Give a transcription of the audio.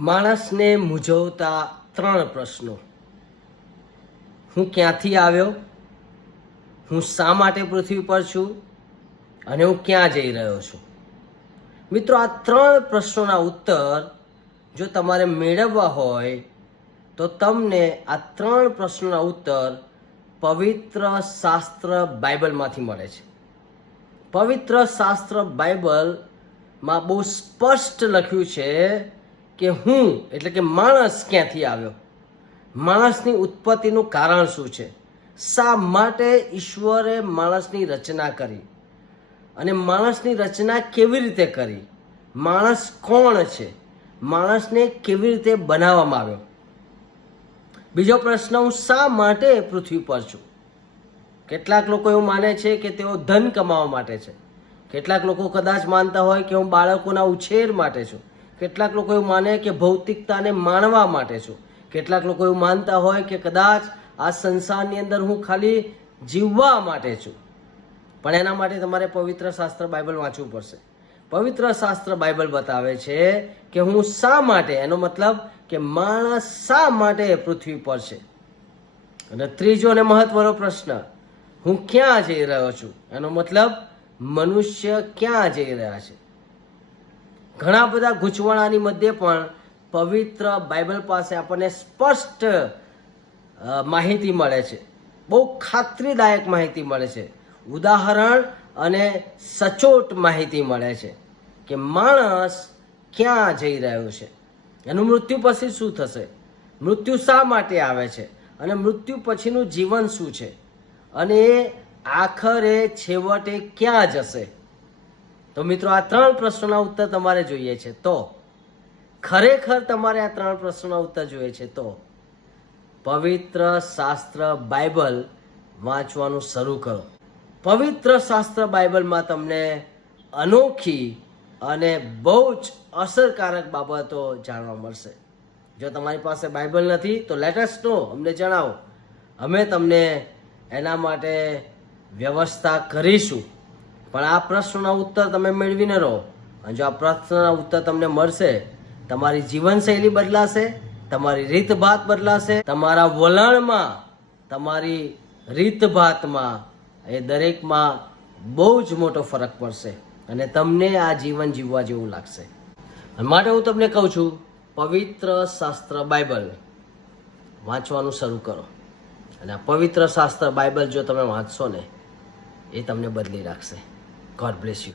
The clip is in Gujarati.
માણસને મૂંઝવતા 3 પ્રશ્નો. હું ક્યાંથી આવ્યો, હું શા માટે પૃથ્વી પર છું અને હું ક્યાં જઈ રહ્યો છું. મિત્રો, આ 3 પ્રશ્નોના ઉત્તર જો તમારે મેળવવા હોય તો તમને આ 3 પ્રશ્નોના ઉત્તર પવિત્ર શાસ્ત્ર બાઇબલમાંથી મળે છે. પવિત્ર શાસ્ત્ર બાઇબલમાં બહુ સ્પષ્ટ લખ્યું છે કે હું એટલે કે માણસ ક્યાંથી આવ્યો, માણસની ઉત્પત્તિનું કારણ શું છે, શા માટે ઈશ્વરે માણસની રચના કરી અને માણસની રચના કેવી રીતે કરી, માણસ કોણ છે, માણસને કેવી રીતે બનાવવામાં આવ્યો. બીજો પ્રશ્ન, હું શા માટે પૃથ્વી પર છું. કેટલાક લોકો એવું માને છે કે તેઓ ધન કમાવા માટે છે. કેટલાક લોકો કદાચ માનતા હોય કે હું બાળકોના ઉછેર માટે છું. કેટલાક લોકો એવું માને કે ભૌતિકતાને માણવા માટે છું. કેટલાક લોકો એવું માનતા હોય કે કદાચ આ સંસારની અંદર હું ખાલી જીવવા માટે છું. પણ એના માટે તમારે પવિત્ર શાસ્ત્ર બાઇબલ વાંચવું પડશે. પવિત્ર શાસ્ત્ર બાઇબલ બતાવે છે કે હું શા માટે, એનો મતલબ કે માણસ શા માટે પૃથ્વી પર છે. અને ત્રીજો અને મહત્વનો પ્રશ્ન, હું ક્યાં જઈ રહ્યો છું, એનો મતલબ મનુષ્ય ક્યાં જઈ રહ્યા છે. ઘણા બધા ગૂંચવણાની મધ્યે પણ પવિત્ર બાઇબલ પાસે આપણને સ્પષ્ટ માહિતી મળે છે, બહુ ખાતરીદાયક માહિતી મળે છે, ઉદાહરણ અને સચોટ માહિતી મળે છે કે માણસ ક્યાં જઈ રહ્યો છે, એનું મૃત્યુ પછી શું થશે, મૃત્યુ શા માટે આવે છે અને મૃત્યુ પછીનું જીવન શું છે અને એ આખરે છેવટે ક્યાં જશે. તો મિત્રો, આ 3 પ્રશ્નોના ઉત્તર તમારે જોઈએ છે તો ખરેખર તમારે આ 3 પ્રશ્નોના ઉત્તર જોઈએ છે તો પવિત્ર શાસ્ત્ર બાઇબલ વાંચવાનું શરૂ કરો. પવિત્ર શાસ્ત્ર બાઇબલમાં તમને અનોખી અને બહુ જ અસરકારક બાબતો જાણવા મળશે. જો તમારી પાસે બાઇબલ નથી તો લેટ અસ નો, અમને જણાવો, અમે તમને એના માટે વ્યવસ્થા કરીશું. પણ આ પ્રશ્નોના ઉત્તર તમે મેળવીને રહો. અને જો આ પ્રશ્નના ઉત્તર તમને મળશે, તમારી જીવનશૈલી બદલાશે, તમારી રીતભાત બદલાશે, તમારા વલણમાં, તમારી રીતભાતમાં, એ દરેકમાં બહુ જ મોટો ફરક પડશે અને તમને આ જીવન જીવવા જેવું લાગશે. અને માટે હું તમને કહું છું, પવિત્ર શાસ્ત્ર બાઇબલ વાંચવાનું શરૂ કરો. અને આ પવિત્ર શાસ્ત્ર બાઇબલ જો તમે વાંચશો ને, એ તમને બદલી રાખશે. God bless you.